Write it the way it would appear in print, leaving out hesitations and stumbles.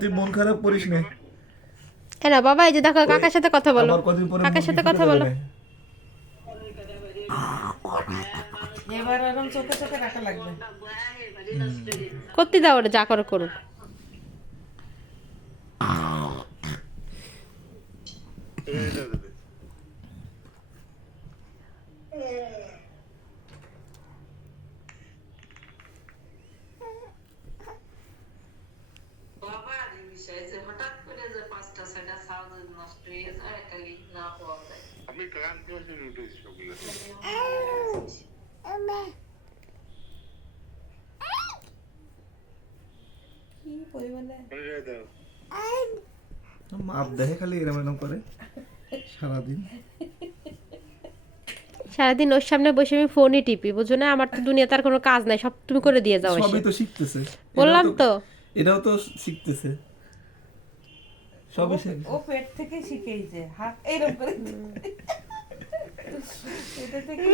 তুই মন খারাপ করিস না। না বাবা, এই যে দেখো কাকার সাথে কথা বলো, আবার কদিন পরে কাকার সাথে কথা বলো। এবার আরাম চোখে চোখে রাখা লাগবে। করতে দাও, ওটা যা করে করুক। আমি ক্লান্ত হয়েছি নুডলস সবগুলো। কি পরিমাণে মাপ দেখে খালি এরম এরম করে সারাদিন। সারাদিন ওর সামনে বসে আমি ফোনই টিপি, বুঝো না? আমার তো দুনিয়াতে আর কোনো কাজ নাই, সব তুমি করে দিয়ে যাও। সবই তো শিখতেছে, বললাম তো। এটাও তো শিখতেছে, সবই শিখছে। ও পেট থেকে শিখেইছে, হাত এরকম করে এটা থেকে